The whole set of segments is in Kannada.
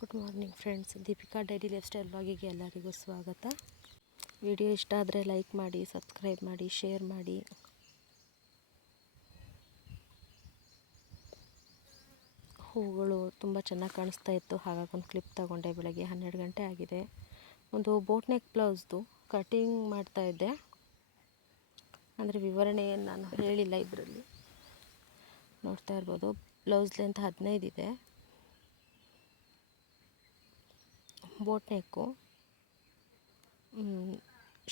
Good morning friends, Deepika daily lifestyle ಬ್ಲಾಗಿಗೆ ಎಲ್ಲರಿಗೂ ಸ್ವಾಗತ. ವಿಡಿಯೋ ಇಷ್ಟ ಆದರೆ ಲೈಕ್ ಮಾಡಿ, ಸಬ್ಸ್ಕ್ರೈಬ್ ಮಾಡಿ, ಶೇರ್ ಮಾಡಿ. ಹೂಗಳು ತುಂಬ ಚೆನ್ನಾಗಿ ಕಾಣಿಸ್ತಾ ಇತ್ತು. ಹಾಗಾಗಿ ಒಂದು ಕ್ಲಿಪ್ ತಗೊಂಡೆ, ಬೆಳಗ್ಗೆ ಹನ್ನೆರಡು ಗಂಟೆ ಆಗಿದೆ. ಒಂದು ಬೋಟ್ ನೆಕ್ ಬ್ಲೌಸ್ದು ಕಟಿಂಗ್ ಮಾಡ್ತಾ ಇದ್ದೆ. ಅಂದರೆ ವಿವರಣೆ ನಾನು ಹೇಳಿಲ್ಲ ಇದರಲ್ಲಿ. ನೋಡ್ತಾ ಇರ್ಬೋದು ಬ್ಲೌಸ್ ಲೆಂತ್ ಹದಿನೈದು ಇದೆ. ಬೋಟ್ ನೆಕ್ಕು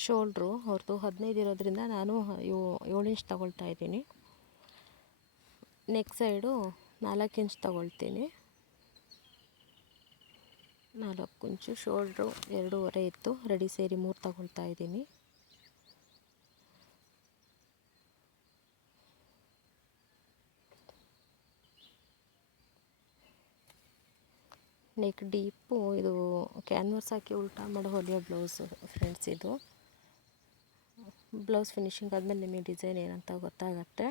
ಶೋಲ್ಡ್ರು ಅವ್ರದ್ದು ಹದಿನೈದು ಇರೋದ್ರಿಂದ ನಾನು ಏಳು ಇಂಚ್ ತಗೊಳ್ತಾ ಇದ್ದೀನಿ. ನೆಕ್ ಸೈಡು ನಾಲ್ಕು ಇಂಚ್ ತಗೊಳ್ತೀನಿ. ನಾಲ್ಕು ಇಂಚು ಶೋಲ್ಡ್ರು ಎರಡೂವರೆ ಇತ್ತು ರೆಡಿ ಸೇರಿ ಮೂರು ತಗೊಳ್ತಾ ಇದ್ದೀನಿ. ನೆಕ್ ಡೀಪು ಇದು ಕ್ಯಾನ್ವಸ್ ಹಾಕಿ ಉಲ್ಟಾ ಮಾಡೋ ಹೊಲಿಯೋ ಬ್ಲೌಸು ಫ್ರೆಂಡ್ಸ್ ಇದು. ಬ್ಲೌಸ್ ಫಿನಿಶಿಂಗ್ ಆದಮೇಲೆ ನಿಮಗೆ ಡಿಸೈನ್ ಏನಂತ ಗೊತ್ತಾಗತ್ತೆ.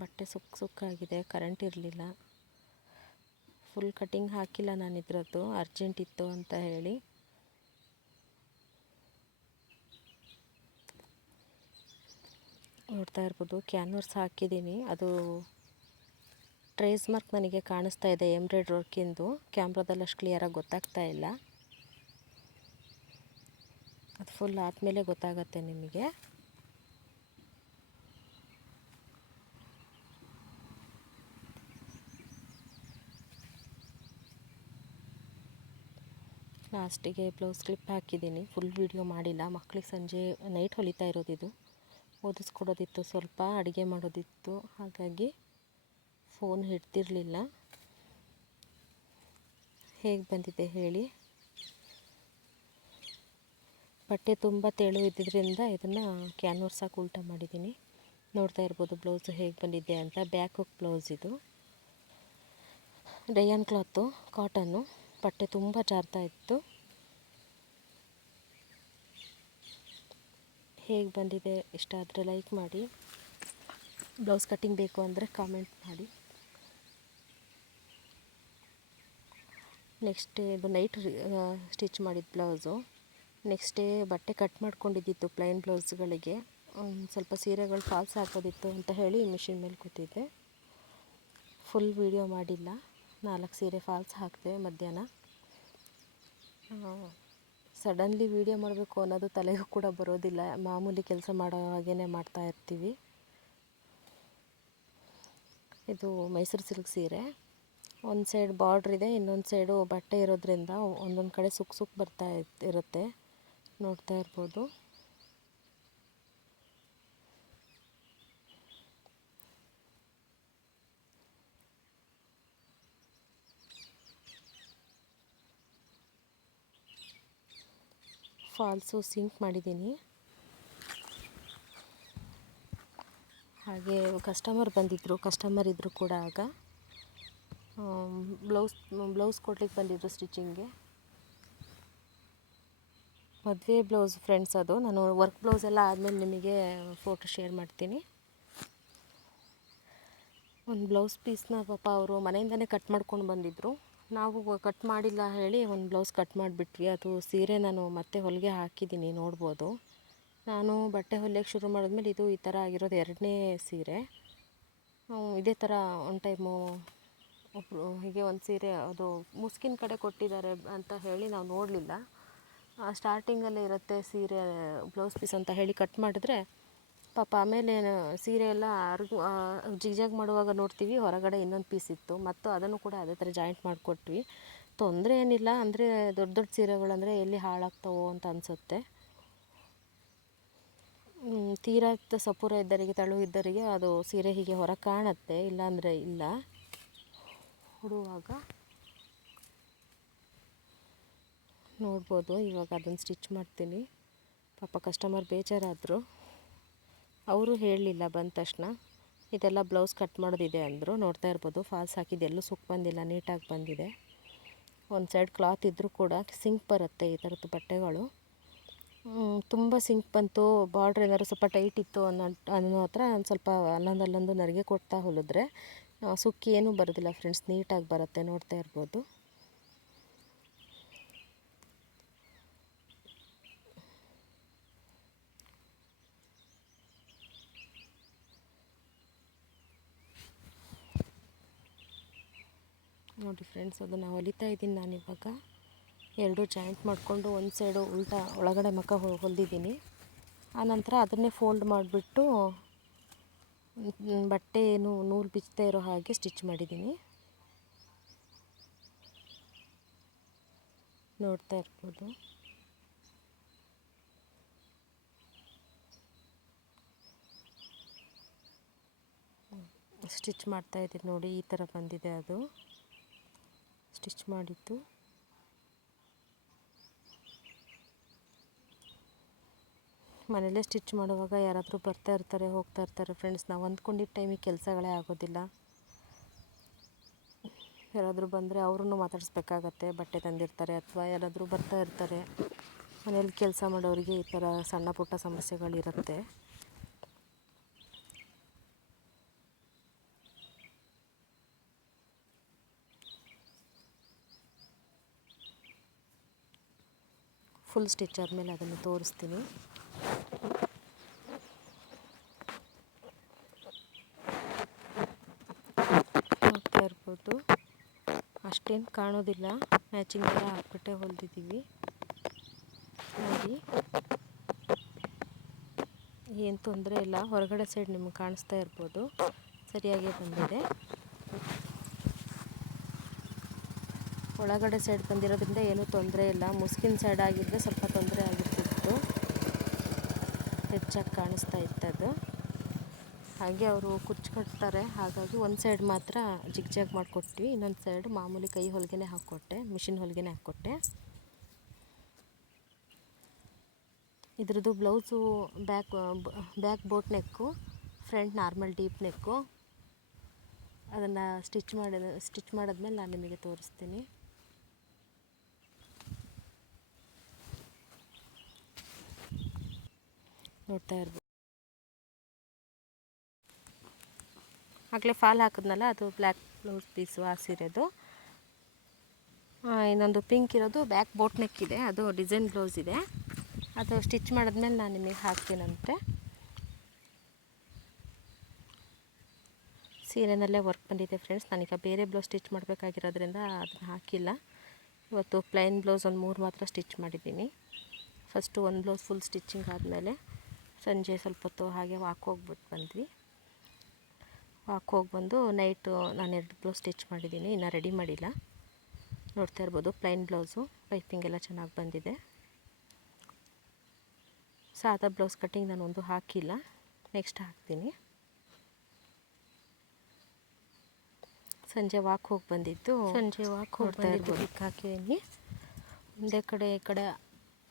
ಬಟ್ಟೆ ಸುಕ್ ಸುಕ್ಕಾಗಿದೆ ಕರೆಂಟ್ ಇರಲಿಲ್ಲ. ಫುಲ್ ಕಟಿಂಗ್ ಹಾಕಿಲ್ಲ ನಾನು ಇದ್ರದ್ದು ಅರ್ಜೆಂಟ್ ಇತ್ತು ಅಂತ ಹೇಳಿ. ನೋಡ್ತಾ ಇರ್ಬೋದು. ಕ್ಯಾನ್ವರ್ಸ್ ಹಾಕಿದ್ದೀನಿ. ಅದು ಟ್ರೇಸ್ ಮಾರ್ಕ್ ನನಗೆ ಕಾಣಿಸ್ತಾ ಇದೆ ಎಂಬ್ರಾಯ್ಡ್ರಿ ವರ್ಕಿಂದು ಕ್ಯಾಮ್ರಾದಲ್ಲಿ ಅಷ್ಟು ಕ್ಲಿಯರಾಗಿ ಗೊತ್ತಾಗ್ತಾ ಇಲ್ಲ. ಅದು ಫುಲ್ ಆದಮೇಲೆ ಗೊತ್ತಾಗತ್ತೆ ನಿಮಗೆ. ಲಾಸ್ಟಿಗೆ ಬ್ಲೌಸ್ ಕ್ಲಿಪ್ ಹಾಕಿದ್ದೀನಿ. ಫುಲ್ ವೀಡಿಯೋ ಮಾಡಿಲ್ಲ. ಮಕ್ಕಳಿಗೆ ಸಂಜೆ ನೈಟ್ ಹೊಲಿತಾ ಇರೋದಿದು ಓದಿಸ್ಕೊಡೋದಿತ್ತು, ಸ್ವಲ್ಪ ಅಡುಗೆ ಮಾಡೋದಿತ್ತು. ಹಾಗಾಗಿ ಫೋನ್ ಹಿಡ್ತಿರಲಿಲ್ಲ ಹೇಗೆ ಬಂದಿದೆ ಹೇಳಿ? ಬಟ್ಟೆ ತುಂಬ ತೆಳು ಇದ್ದಿದ್ದರಿಂದ ಇದನ್ನು ಕ್ಯಾನ್ವರ್ಸ್ ಹಾಕಿ ಉಲ್ಟಾ ಮಾಡಿದ್ದೀನಿ ನೋಡ್ತಾ ಇರ್ಬೋದು ಬ್ಲೌಸು ಹೇಗೆ ಬಂದಿದೆ ಅಂತ. ಬ್ಯಾಕ್ ಬ್ಲೌಸ್ ಇದು. ಡಯಾನ್ ಕ್ಲಾತು ಕಾಟನ್ನು ಬಟ್ಟೆ ತುಂಬ ಜಾರ್ತಾ ಇತ್ತು. ಹೇಗೆ ಬಂದಿದೆ ಇಷ್ಟ ಆದರೆ ಲೈಕ್ ಮಾಡಿ. ಬ್ಲೌಸ್ ಕಟ್ಟಿಂಗ್ ಬೇಕು ಅಂದರೆ ಕಾಮೆಂಟ್ ಮಾಡಿ. ನೆಕ್ಸ್ಟ್ ಇದು ನೈಟ್ ಸ್ಟಿಚ್ ಮಾಡಿದ ಬ್ಲೌಸು. ನೆಕ್ಸ್ಟ್ ಡೇ ಬಟ್ಟೆ ಕಟ್ ಮಾಡ್ಕೊಂಡಿದ್ದಿತ್ತು ಪ್ಲೈನ್ ಬ್ಲೌಸ್ಗಳಿಗೆ. ಸ್ವಲ್ಪ ಸೀರೆಗಳು ಫಾಲ್ಸ್ ಹಾಕೋದಿತ್ತು ಅಂತ ಹೇಳಿ ಮಿಷಿನ್ ಮೇಲೆ ಕೂತಿದ್ದೆ. ಫುಲ್ ವೀಡಿಯೋ ಮಾಡಿಲ್ಲ. ನಾಲ್ಕು ಸೀರೆ ಫಾಲ್ಸ್ ಹಾಕಿದೆ ಮಧ್ಯಾಹ್ನ. ಸಡನ್ಲಿ ವೀಡಿಯೋ ಮಾಡಬೇಕು ಅನ್ನೋದು ತಲೆಗೂ ಕೂಡ ಬರೋದಿಲ್ಲ. ಮಾಮೂಲಿ ಕೆಲಸ ಮಾಡೋ ಹಾಗೇ ಮಾಡ್ತಾ ಇರ್ತೀವಿ. ಇದು ಮೈಸೂರು ಸಿಲ್ಕ್ ಸೀರೆ. ಒಂದು ಸೈಡ್ ಬಾರ್ಡ್ರ್ ಇದೆ, ಇನ್ನೊಂದು ಸೈಡು ಬಟ್ಟೆ ಇರೋದ್ರಿಂದ ಒಂದೊಂದು ಕಡೆ ಸುಕ್ ಸುಕ್ ಬರ್ತಾ ಇರುತ್ತೆ. ನೋಡ್ತಾ ಇರ್ಬೋದು. ಫಾಲ್ಸು ಸಿಂಕ್ ಮಾಡಿದ್ದೀನಿ. ಹಾಗೆ ಕಸ್ಟಮರ್ ಬಂದಿದ್ದರು ಕಸ್ಟಮರ್ ಇದ್ದರು ಕೂಡ ಆಗ. ಬ್ಲೌಸ್ ಬ್ಲೌಸ್ ಕೊಡ್ಲಿಕ್ಕೆ ಬಂದಿದ್ದರು ಸ್ಟಿಚಿಂಗ್ಗೆ ಮದುವೆ ಬ್ಲೌಸ್ ಫ್ರೆಂಡ್ಸ್ ಅದು. ನಾನು ವರ್ಕ್ ಬ್ಲೌಸ್ ಎಲ್ಲ ಆದಮೇಲೆ ನಿಮಗೆ ಫೋಟೋ ಶೇರ್ ಮಾಡ್ತೀನಿ. ಒಂದು ಬ್ಲೌಸ್ ಪೀಸ್ನ ಪಾಪ ಅವರು ಮನೆಯಿಂದನೇ ಕಟ್ ಮಾಡ್ಕೊಂಡು ಬಂದಿದ್ದರು ನಾವು ಕಟ್ ಮಾಡಿಲ್ಲ ಹೇಳಿ ಒಂದು ಬ್ಲೌಸ್ ಕಟ್ ಮಾಡಿಬಿಟ್ವಿ. ಅದು ಸೀರೆ ನಾನು ಮತ್ತೆ ಹೊಲಿಗೆ ಹಾಕಿದ್ದೀನಿ, ನೋಡ್ಬೋದು. ನಾನು ಬಟ್ಟೆ ಹೊಲಿಯೋಕ್ಕೆ ಶುರು ಮಾಡಿದ್ಮೇಲೆ ಇದು ಈ ಥರ ಆಗಿರೋದು, ಎರಡನೇ ಸೀರೆ. ಇದೇ ಥರ ಒಂದು ಟೈಮು ಒಬ್ಬರು ಹೀಗೆ ಒಂದು ಸೀರೆ, ಅದು ಮುಸ್ಕಿನ ಕಡೆ ಕೊಟ್ಟಿದ್ದಾರೆ ಅಂತ ಹೇಳಿ ನಾವು ನೋಡಲಿಲ್ಲ. ಸ್ಟಾರ್ಟಿಂಗಲ್ಲೇ ಇರುತ್ತೆ ಸೀರೆ, ಬ್ಲೌಸ್ ಪೀಸ್ ಅಂತ ಹೇಳಿ ಕಟ್ ಮಾಡಿದ್ರೆ ಪಾಪ ಆಮೇಲೆ ಸೀರೆ ಎಲ್ಲ ಅರ್ಗು ಜಿಗ್ಜಾಗ್ ಮಾಡುವಾಗ ನೋಡ್ತೀವಿ, ಹೊರಗಡೆ ಇನ್ನೊಂದು ಪೀಸ್ ಇತ್ತು. ಮತ್ತು ಅದನ್ನು ಕೂಡ ಅದೇ ಥರ ಜಾಯಿಂಟ್ ಮಾಡಿಕೊಟ್ವಿ. ತೊಂದರೆ ಏನಿಲ್ಲ, ಅಂದರೆ ದೊಡ್ಡ ದೊಡ್ಡ ಸೀರೆಗಳಂದರೆ ಎಲ್ಲಿ ಹಾಳಾಗ್ತವೋ ಅಂತ ಅನಿಸುತ್ತೆ. ತೀರಾ ಸಪೂರ ಇದ್ದರಿಗೆ, ತಳು ಇದ್ದರಿಗೆ ಅದು ಸೀರೆ ಹೀಗೆ ಹೊರ ಕಾಣುತ್ತೆ, ಇಲ್ಲಾಂದರೆ ಇಲ್ಲ. ಹುಡುವಾಗ ನೋಡ್ಬೋದು, ಇವಾಗ ಅದನ್ನು ಸ್ಟಿಚ್ ಮಾಡ್ತೀನಿ. ಪಾಪ ಕಸ್ಟಮರ್ ಬೇಜಾರಾದರು. ಅವರು ಹೇಳಲಿಲ್ಲ, ಬಂದ ತಕ್ಷಣ. ಇದೆಲ್ಲ ಬ್ಲೌಸ್ ಕಟ್ ಮಾಡೋದಿದೆ ಅಂದರು. ನೋಡ್ತಾ ಇರ್ಬೋದು ಫಾಲ್ಸ್ ಹಾಕಿದ್ದು ಎಲ್ಲೂ ಸುಕ್ ಬಂದಿಲ್ಲ, ನೀಟಾಗಿ ಬಂದಿದೆ. ಒಂದು ಸೈಡ್ ಕ್ಲಾತ್ ಇದ್ದರೂ ಕೂಡ ಸಿಂಕ್ ಬರುತ್ತೆ ಈ ಥರದ್ದು ಬಟ್ಟೆಗಳು. ತುಂಬ ಸಿಂಕ್ ಬಂತು. ಬಾರ್ಡ್ರ್ ಏನಾದ್ರು ಸ್ವಲ್ಪ ಟೈಟ್ ಇತ್ತು ಅನ್ನೋ ಅನ್ನೋ ಹತ್ರ ಒಂದು ಸ್ವಲ್ಪ ಅಲ್ಲೊಂದಲ್ಲೊಂದು ಅಲ್ಲೊಂದು ನರಿಗೆ ಕೊಡ್ತಾ ಹೊಲಿದ್ರೆ ಸುಕ್ಕಿ ಏನೂ ಬರೋದಿಲ್ಲ ಫ್ರೆಂಡ್ಸ್ ನೀಟಾಗಿ ಬರುತ್ತೆ ನೋಡ್ತಾ ಇರ್ಬೋದು. ನೋಡಿ ಫ್ರೆಂಡ್ಸ್ ಅದನ್ನು ಹೊಲಿತಾ ಇದ್ದೀನಿ ನಾನು ಇವಾಗ ಎರಡು ಜಾಯಿಂಟ್ ಮಾಡಿಕೊಂಡು ಒಂದು ಸೈಡು ಉಲ್ಟಾ ಒಳಗಡೆ ಮಕ್ಕ ಹೊಲಿದಿದ್ದೀನಿ. ಆನಂತರ ಅದನ್ನೇ ಫೋಲ್ಡ್ ಮಾಡಿಬಿಟ್ಟು ಬಟ್ಟೆ ಏನು ನೂಲು ಬಿಚ್ಚದೇ ಇರೋ ಹಾಗೆ ಸ್ಟಿಚ್ ಮಾಡಿದ್ದೀನಿ. ನೋಡ್ತಾ ಇರ್ಬೋದು. ಸ್ಟಿಚ್ ಮಾಡ್ತಾ ಇದ್ದೀನಿ ನೋಡಿ, ಈ ಥರ ಬಂದಿದೆ ಅದು. ಸ್ಟಿಚ್ ಮಾಡಿದ್ದು. ಮನೇಲೇ ಸ್ಟಿಚ್ ಮಾಡುವಾಗ ಯಾರಾದರೂ ಬರ್ತಾ ಇರ್ತಾರೆ, ಹೋಗ್ತಾ ಇರ್ತಾರೆ ಫ್ರೆಂಡ್ಸ್ ನಾವು ಅಂದ್ಕೊಂಡಿದ್ದ ಟೈಮಿಗೆ ಕೆಲಸಗಳೇ ಆಗೋದಿಲ್ಲ. ಯಾರಾದರೂ ಬಂದರೆ ಅವ್ರನ್ನೂ ಮಾತಾಡಿಸ್ಬೇಕಾಗತ್ತೆ, ಬಟ್ಟೆ ತಂದಿರ್ತಾರೆ ಅಥವಾ ಯಾರಾದರೂ ಬರ್ತಾ ಇರ್ತಾರೆ. ಮನೇಲಿ ಕೆಲಸ ಮಾಡೋರಿಗೆ ಈ ಥರ ಸಣ್ಣ ಪುಟ್ಟ ಸಮಸ್ಯೆಗಳಿರುತ್ತೆ. ಫುಲ್ ಸ್ಟಿಚ್ ಆದಮೇಲೆ ಅದನ್ನು ತೋರಿಸ್ತೀನಿ. ನೋಡ್ತಾ ಇರ್ಬೋದು. ಅಷ್ಟೇನು ಕಾಣೋದಿಲ್ಲ. ಮ್ಯಾಚಿಂಗ್ ಎಲ್ಲ ಹಾಕ್ಬಿಟ್ಟೆ ಹೊಲ್ದಿದ್ದೀವಿ. ನೋಡಿ. ಏನು ತೊಂದರೆ ಇಲ್ಲ. ಹೊರಗಡೆ ಸೈಡ್ ನಿಮ್ಗೆ ಕಾಣಿಸ್ತಾ ಇರ್ಬೋದು. ಸರಿಯಾಗಿ ಬಂದಿದೆ. ಒಳಗಡೆ ಸೈಡ್ ಬಂದಿರೋದ್ರಿಂದ ಏನೂ ತೊಂದರೆ ಇಲ್ಲ. ಮುಸ್ಕಿನ ಸೈಡ್ ಆಗಿದ್ದರೆ ಸ್ವಲ್ಪ ತೊಂದರೆ ಆಗಿರ್ತಿತ್ತು. ಹೆಚ್ಚಾಗಿ ಕಾಣಿಸ್ತಾ ಇತ್ತು ಅದು ಹಾಗೆ ಅವರು ಕುಚ್ಚು ಕಟ್ತಾರೆ. ಹಾಗಾಗಿ ಒಂದು ಸೈಡ್ ಮಾತ್ರ ಜಿಗ್ ಜಾಗ್ ಮಾಡಿಕೊಟ್ವಿ. ಇನ್ನೊಂದು ಸೈಡ್ ಮಾಮೂಲಿ ಕೈ ಹೊಲಿಗೆನೇ ಹಾಕ್ಕೊಟ್ಟೆ ಮಿಷಿನ್ ಹೊಲಿಗೆನೇ ಹಾಕ್ಕೊಟ್ಟೆ ಇದ್ರದ್ದು blouse back back boat neck front normal deep neck ಅದನ್ನು ಸ್ಟಿಚ್ ಮಾಡಿದ ಸ್ಟಿಚ್ ಮಾಡಿದ್ಮೇಲೆ ನಾನು ನಿಮಗೆ ತೋರಿಸ್ತೀನಿ. ನೋಡ್ತಾ ಇರ್ಬೋದು. ಆಗಲೇ ಫಾಲ್ ಹಾಕಿದ್ನಲ್ಲ, ಅದು ಬ್ಲ್ಯಾಕ್ ಬ್ಲೌಸ್ ಪೀಸು ಆ ಸೀರೆದು. ಇನ್ನೊಂದು ಪಿಂಕ್ ಇರೋದು ಬ್ಯಾಕ್ ಬೋಟ್ ನೆಕ್ ಇದೆ, ಅದು ಡಿಸೈನ್ ಬ್ಲೌಸ್ ಇದೆ. ಅದು ಸ್ಟಿಚ್ ಮಾಡಿದ್ಮೇಲೆ ನಾನು ನಿಮಗೆ ಹಾಕ್ತೀನಂತೆ. ಸೀರೆನಲ್ಲೇ ವರ್ಕ್ ಬಂದಿದೆ ಫ್ರೆಂಡ್ಸ್, ನಾನೀಗ ಬೇರೆ ಬ್ಲೌಸ್ ಸ್ಟಿಚ್ ಮಾಡಬೇಕಾಗಿರೋದ್ರಿಂದ ಅದನ್ನು ಹಾಕಿಲ್ಲ. ಇವತ್ತು ಪ್ಲೈನ್ ಬ್ಲೌಸ್ ಒಂದು ಮೂರು ಮಾತ್ರ ಸ್ಟಿಚ್ ಮಾಡಿದ್ದೀನಿ. ಫಸ್ಟು ಒಂದು ಬ್ಲೌಸ್ ಫುಲ್ ಸ್ಟಿಚಿಂಗ್ ಆದಮೇಲೆ ಸಂಜೆ ಸ್ವಲ್ಪ ಹೊತ್ತು ಹಾಗೆ ವಾಕ್ ಹೋಗ್ಬಿಟ್ಟು ಬಂದ್ವಿ. ವಾಕ್ ಹೋಗಿ ಬಂದು ನೈಟು ನಾನು ಎರಡು ಬ್ಲೌಸ್ ಸ್ಟಿಚ್ ಮಾಡಿದ್ದೀನಿ ಇನ್ನೂ ರೆಡಿ ಮಾಡಿಲ್ಲ. ನೋಡ್ತಾ ಇರ್ಬೋದು ಪ್ಲೈನ್ ಬ್ಲೌಸು ಪೈಪಿಂಗ್ ಎಲ್ಲ ಚೆನ್ನಾಗಿ ಬಂದಿದೆ. ಸಾದಾ ಬ್ಲೌಸ್ ಕಟ್ಟಿಂಗ್ ನಾನು ಒಂದು ಹಾಕಿಲ್ಲ ನೆಕ್ಸ್ಟ್ ಹಾಕ್ತೀನಿ. ಸಂಜೆ ವಾಕ್ ಹೋಗಿ ಬಂದಿದ್ದು ಸಂಜೆ ವಾಕ್ ಹೋಗ್ತಾ ಇರ್ಬೋದು. ಹಾಕಿದ್ದೀನಿ ಒಂದೇ ಕಡೆ ಈ ಕಡೆ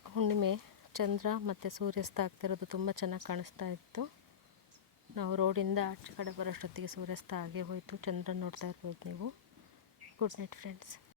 ಹುಣ್ಣಿಮೆ ಚಂದ್ರ ಮತ್ತು ಸೂರ್ಯಾಸ್ತ ಆಗ್ತಿರೋದು ತುಂಬ ಚೆನ್ನಾಗಿ ಕಾಣಿಸ್ತಾ ಇತ್ತು. ನಾವು ರೋಡಿಂದ ಆಚೆ ಕಡೆ ಬರೋಷ್ಟೊತ್ತಿಗೆ ಸೂರ್ಯಾಸ್ತ ಆಗೇ ಹೋಯಿತು. ಚಂದ್ರ ನೋಡ್ತಾ ಇರ್ಬೋದು ನೀವು. Good night friends